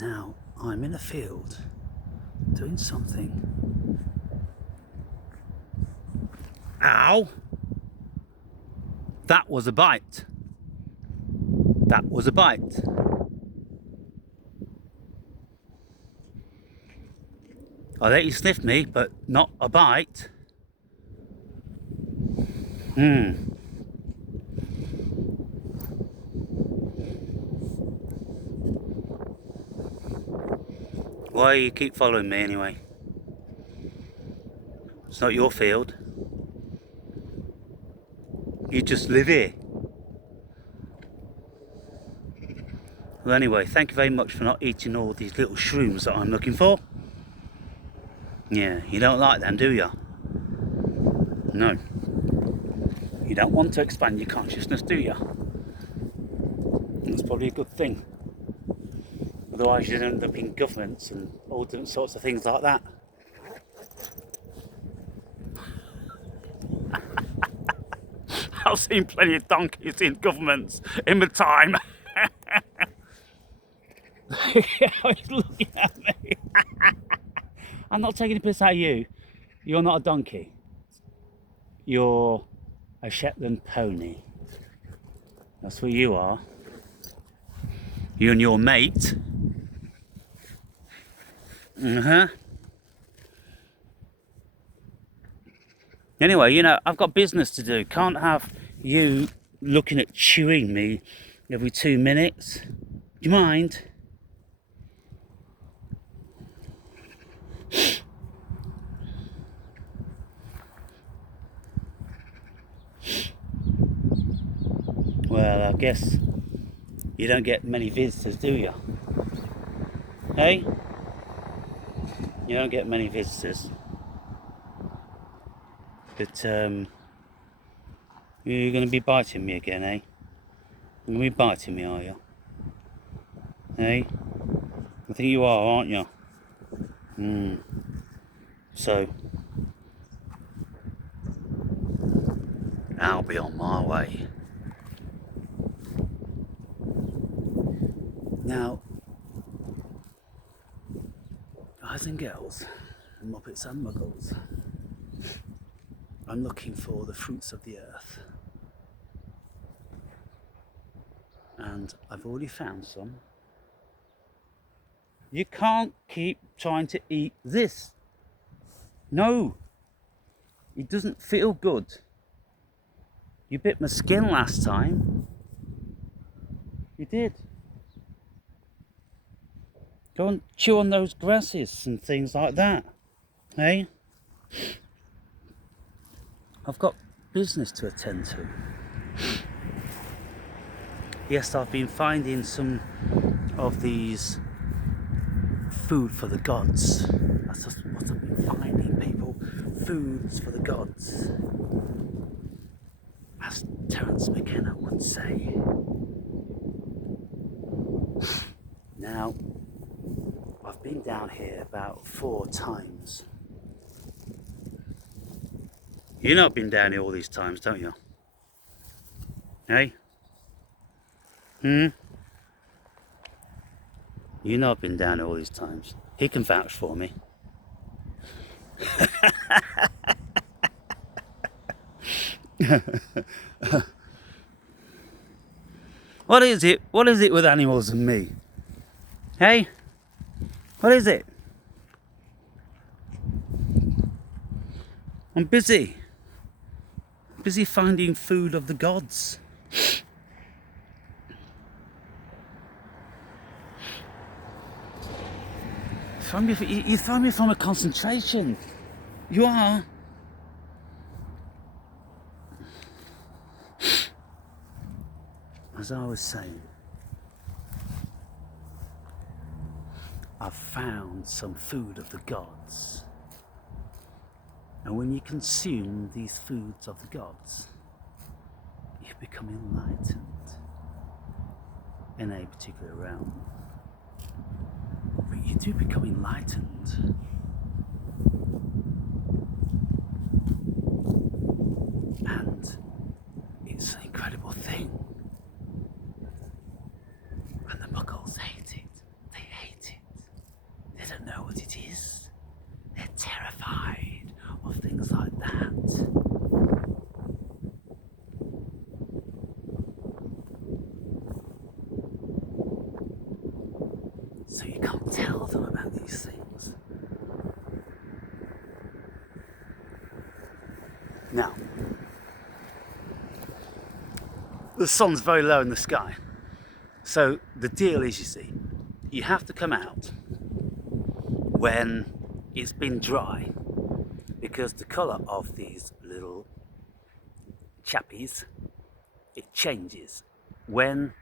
Now, I'm in a field doing something. Ow! That was a bite. That was a bite. I let you sniff me, but not a bite. Why you keep following me anyway? It's not your field. You just live here. Well, anyway, thank you very much for not eating all these little shrooms that I'm looking for. Yeah, you don't like them, do you? No. You don't want to expand your consciousness, do you? That's probably a good thing. Otherwise you'd end up in governments and all different sorts of things like that. I've seen plenty of donkeys in governments in my time. He's looking at me. I'm not taking a piss out of you. You're not a donkey. You're a Shetland pony. That's what you are. You and your mate. Anyway, you know, I've got business to do. Can't have you looking at chewing me every 2 minutes. Do you mind? Well, I guess you don't get many visitors, do you? Hey? You don't get many visitors. But, you're going to be biting me again, eh? You're going to be biting me, are you? Hey? I think you are, aren't you? So, I'll be on my way. Now, guys and girls, Muppets and Muggles, I'm looking for the fruits of the earth. And I've already found some. You can't keep trying to eat this. No, it doesn't feel good. You bit my skin last time. You did. Go and chew on those grasses and things like that. Hey? I've got business to attend to. Yes, I've been finding some of these food for the gods. That's just what I've been finding, people. Foods for the gods. As Terence McKenna would say. Now, I've been down here about 4 times. You've not been down here all these times, don't you? Hey? You know I've been down here all these times. He can vouch for me. What is it? What is it with animals and me? Hey? What is it? I'm busy. Busy finding food of the gods. You throw me from a concentration. You are. As I was saying, I've found some food of the gods. And when you consume these foods of the gods, you become enlightened in a particular realm. But you do become enlightened. And it's an incredible thing. And the Muggles hate it. They hate So you can't tell them about these things. Now, the sun's very low in the sky. So the deal is, you see, you have to come out when it's been dry, because the colour of these little chappies, it changes when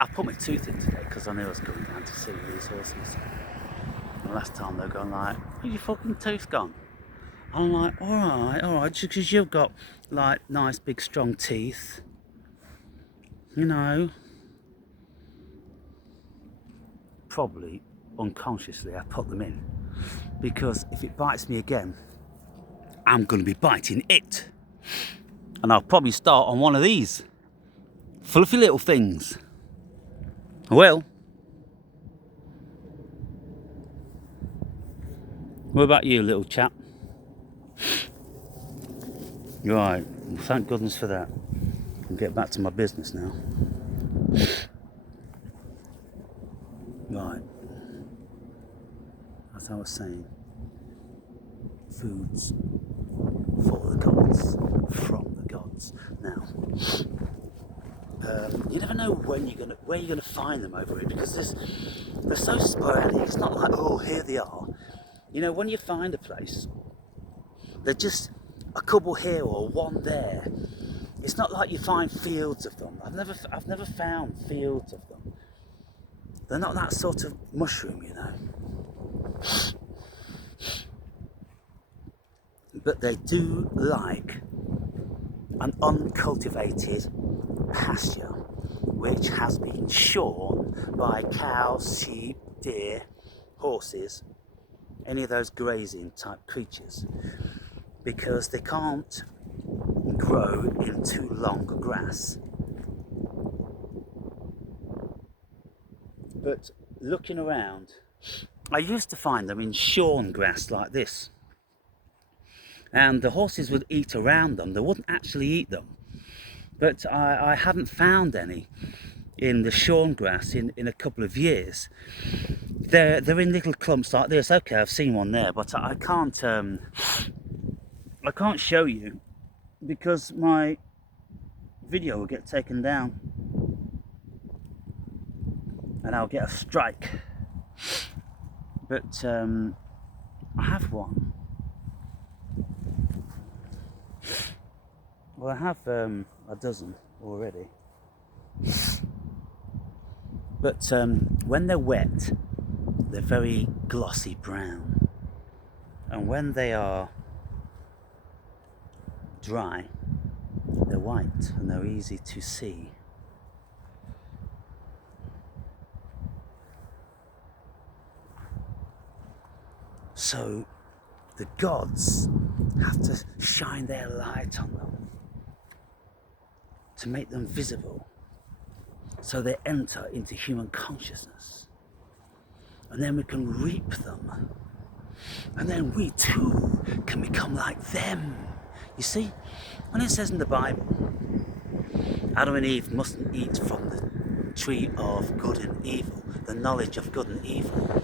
I put my tooth in today because I knew I was going down to see these horses. And the last time they're going like, "Is your fucking tooth gone?" I'm like, alright, just because you've got like nice big strong teeth, you know. Probably unconsciously I put them in, because if it bites me again, I'm going to be biting it. And I'll probably start on one of these fluffy little things. Well, what about you, little chap? Right, well, thank goodness for that. I'll get back to my business now. Right, as I was saying, foods for the gods, from the gods. Now, you never know where you're gonna find them over here, because they're so sporadic. It's not like, oh, here they are. You know, when you find a place, they're just a couple here or one there. It's not like you find fields of them. I've never found fields of them. They're not that sort of mushroom, you know. But they do like an uncultivated pasture, which has been shorn by cows, sheep, deer, horses, any of those grazing type creatures, because they can't grow in too long grass. But looking around, I used to find them in shorn grass like this, and the horses would eat around them. They wouldn't actually eat them, but I haven't found any in the shorn grass in a couple of years. They're in little clumps like this. Okay, I've seen one there, but I can't show you, because my video will get taken down and I'll get a strike. But I have one. Well, I have a dozen already. But when they're wet, they're very glossy brown, and when they are dry, they're white and they're easy to see. So the gods have to shine their light on them to make them visible, so they enter into human consciousness, and then we can reap them, and then we too can become like them. You see, when it says in the Bible, Adam and Eve mustn't eat from the tree of good and evil, the knowledge of good and evil.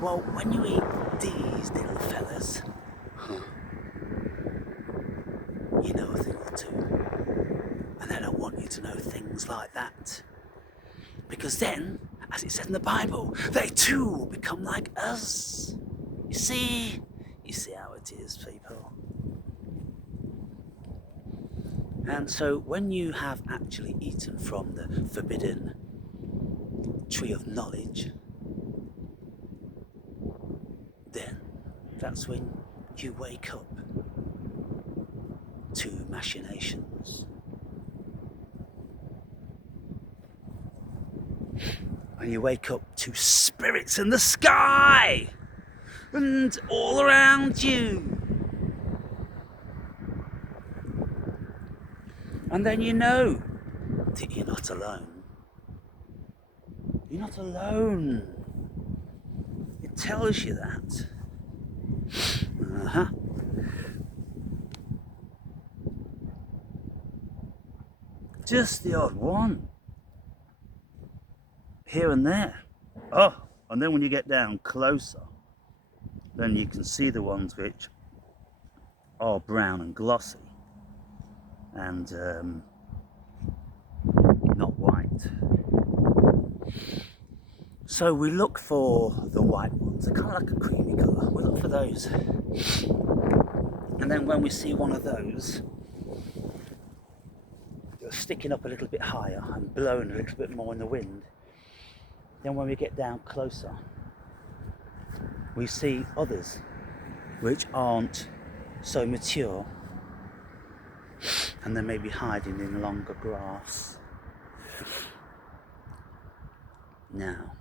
Well, when you eat these little fellas, you know a thing or two. And I don't want you to know things like that, because then, as it said in the Bible, they too will become like us. You see how it is, people. And so when you have actually eaten from the forbidden tree of knowledge, then that's when you wake up to machinations. And you wake up to spirits in the sky and all around you. And then you know that you're not alone. You're not alone. It tells you that. Just the odd one here and there. Oh, and then when you get down closer, then you can see the ones which are brown and glossy and not white. So we look for the white ones. They're kind of like a creamy colour. We look for those. And then when we see one of those sticking up a little bit higher and blowing a little bit more in the wind, then when we get down closer, we see others which aren't so mature, and they may be hiding in longer grass. Now,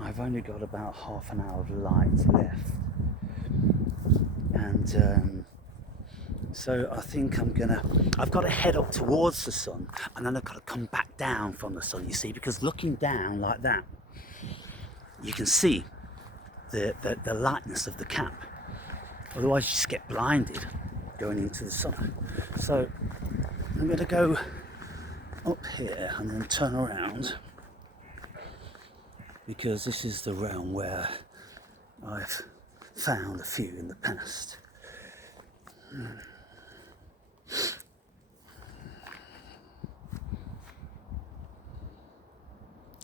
I've only got about half an hour of light left, and so I think I've got to head up towards the sun, and then I've got to come back down from the sun, you see, because looking down like that, you can see the lightness of the cap. Otherwise you just get blinded going into the sun. So I'm going to go up here and then turn around, because this is the realm where I've found a few in the past.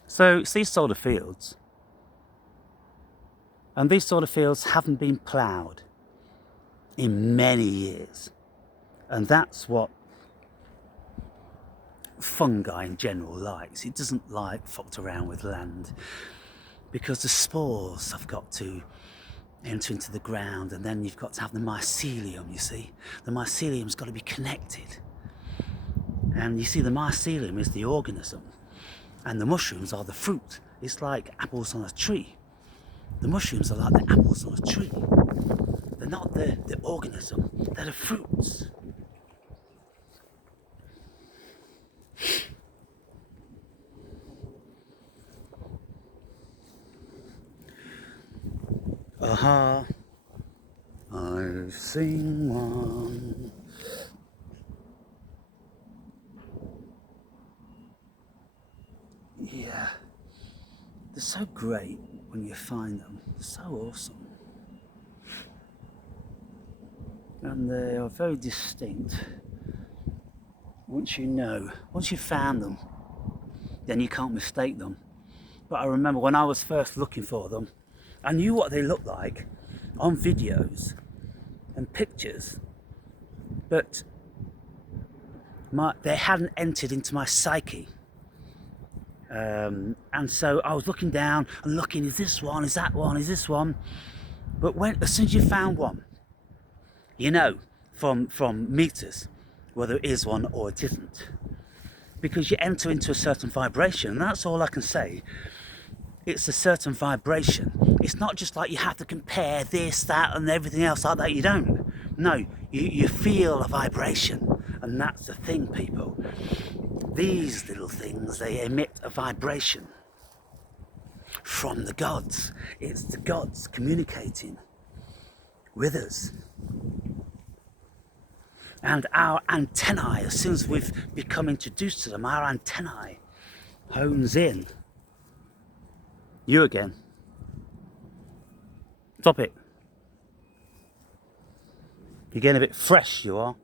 So it's these sort of fields, and these sort of fields haven't been ploughed in many years, and that's what fungi in general likes. It doesn't like fucked around with land, because the spores have got to enter into the ground, and then you've got to have the mycelium, you see. The mycelium's got to be connected, and you see the mycelium is the organism, and the mushrooms are the fruit. It's like apples on a tree. The mushrooms are like the apples on a tree. They're not the organism, they're the fruits. Aha, I've seen one. Yeah, they're so great when you find them. So awesome. And they are very distinct. Once you found them, then you can't mistake them. But I remember when I was first looking for them, I knew what they looked like on videos and pictures, but they hadn't entered into my psyche. And so I was looking down and looking, is this one, is that one, is this one? But as soon as you found one, you know from meters whether it is one or it isn't. Because you enter into a certain vibration, and that's all I can say. It's a certain vibration. It's not just like you have to compare this, that, and everything else like that. You don't. No, you feel a vibration, and that's the thing, people. These little things, they emit a vibration from the gods. It's the gods communicating with us. And our antennae, as soon as we've become introduced to them, our antennae hones in. You again. Stop it. You're getting a bit fresh, you are.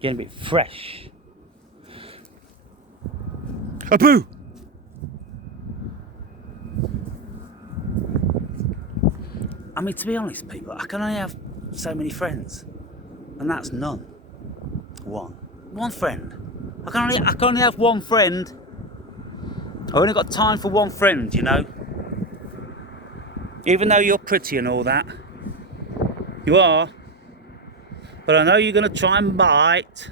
Getting a bit fresh. Abu! I mean, to be honest, people, I can only have so many friends, and that's none. One friend. I can only have one friend. I've only got time for one friend, you know. Even though you're pretty and all that, you are. But I know you're going to try and bite.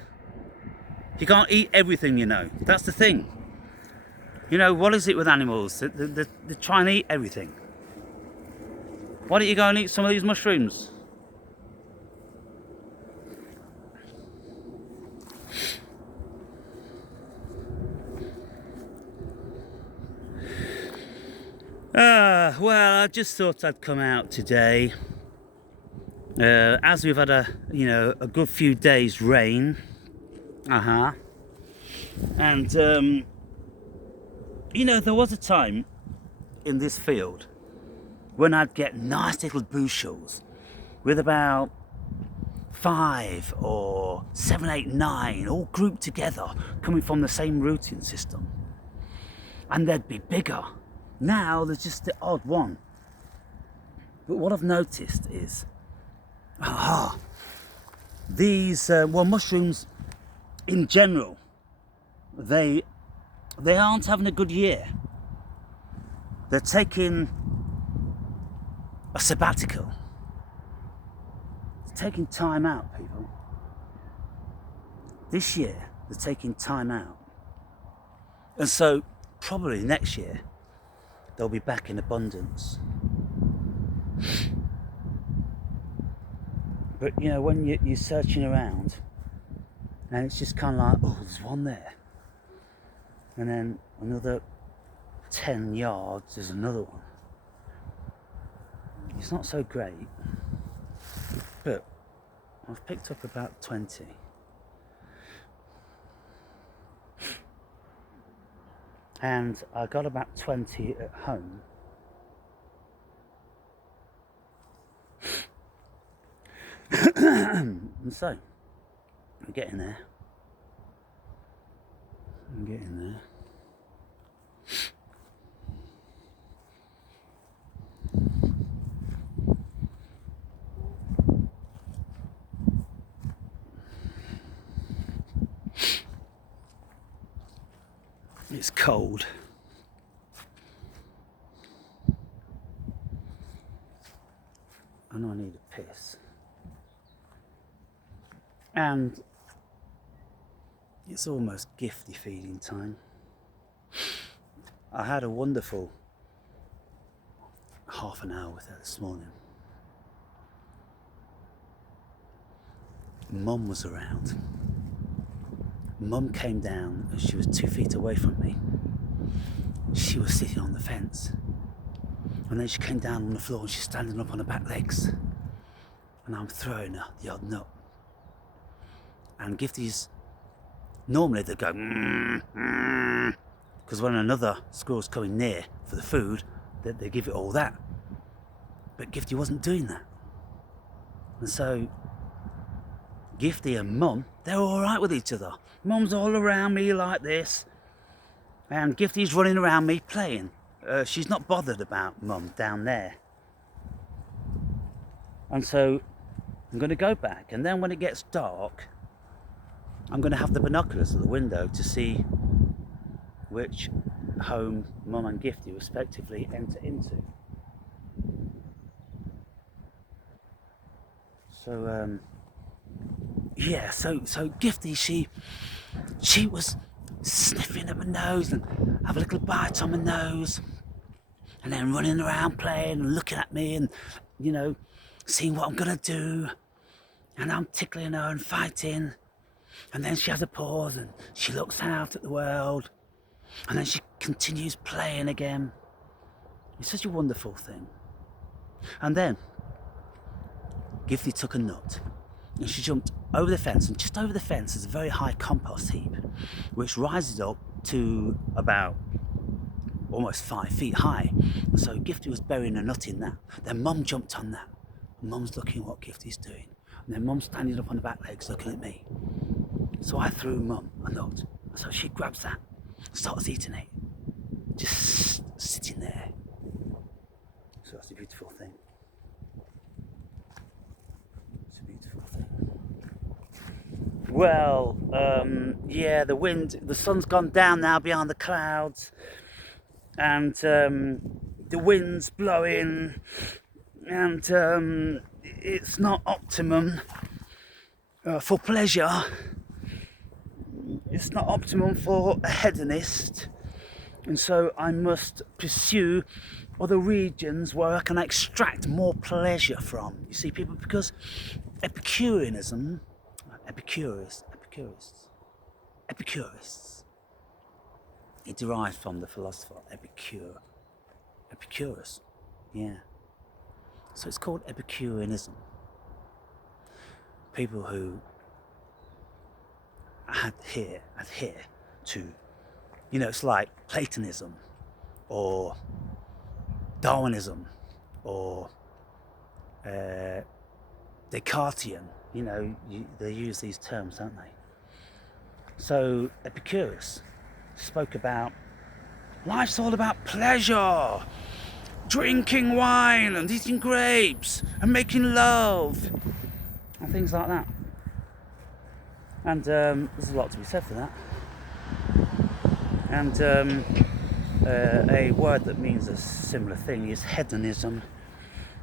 You can't eat everything, you know. That's the thing. You know, what is it with animals? They try and eat everything. Why don't you go and eat some of these mushrooms? Well, I just thought I'd come out today. As we've had a good few days rain, And you know, there was a time in this field when I'd get nice little bushels with about 5 or 7, 8, 9 all grouped together, coming from the same rooting system, and they'd be bigger. Now there's just the odd one. But what I've noticed is, these mushrooms in general, they aren't having a good year. They're taking a sabbatical. They're taking time out, people. This year, they're taking time out. And so, probably next year, they'll be back in abundance. But you know, when you're searching around, and it's just kind of like, oh, there's one there. And then another 10 yards, there's another one. It's not so great, but I've picked up about 20. And I got about 20 at home. And so, I'm getting there. It's cold. And I need a piss. And it's almost gifty feeding time. I had a wonderful half an hour with her this morning. Mum was around. Mum came down and she was 2 feet away from me. She was sitting on the fence. And then she came down on the floor and she's standing up on her back legs. And I'm throwing her the odd nut. And Gifty's, normally they go, because when another squirrel's coming near for the food, they give it all that. But Gifty wasn't doing that. And so Gifty and Mum, they're all right with each other. Mum's all around me like this, and Gifty's running around me playing. She's not bothered about Mum down there. And so I'm going to go back, and then when it gets dark, I'm going to have the binoculars at the window to see which home Mum and Gifty respectively enter into. So yeah, so Gifty, she was sniffing at my nose and have a little bite on my nose, and then running around playing and looking at me and, you know, seeing what I'm gonna do. And I'm tickling her and fighting. And then she has a pause and she looks out at the world, and then she continues playing again. It's such a wonderful thing. And then Gifty took a nut and she jumped over the fence, and just over the fence is a very high compost heap which rises up to about almost 5 feet high. And so Gifty was burying a nut in that. Then Mum jumped on that. And Mum's looking what Gifty's doing. And then Mum's standing up on the back legs looking at me. So I threw Mum a nut. And so she grabs that and starts eating it. Just sitting there. So that's a beautiful thing. It's a beautiful thing. Well, yeah, the sun's gone down now behind the clouds. And the wind's blowing. And it's not optimum for pleasure. It's not optimum for a hedonist, and so I must pursue other regions where I can extract more pleasure from. You see, people, because Epicureanism, Epicurus, it derives from the philosopher Epicurus, yeah. So it's called Epicureanism. People who adhere to, you know, it's like Platonism or Darwinism or Descartian, you know, they use these terms, don't they? So Epicurus spoke about life's all about pleasure, drinking wine and eating grapes and making love and things like that. And there's a lot to be said for that. And a word that means a similar thing is hedonism,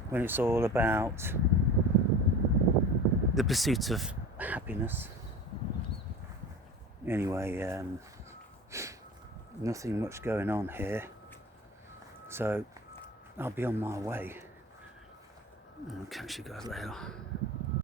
when it's all about the pursuit of happiness. Anyway, nothing much going on here, so I'll be on my way. I'll catch you guys later.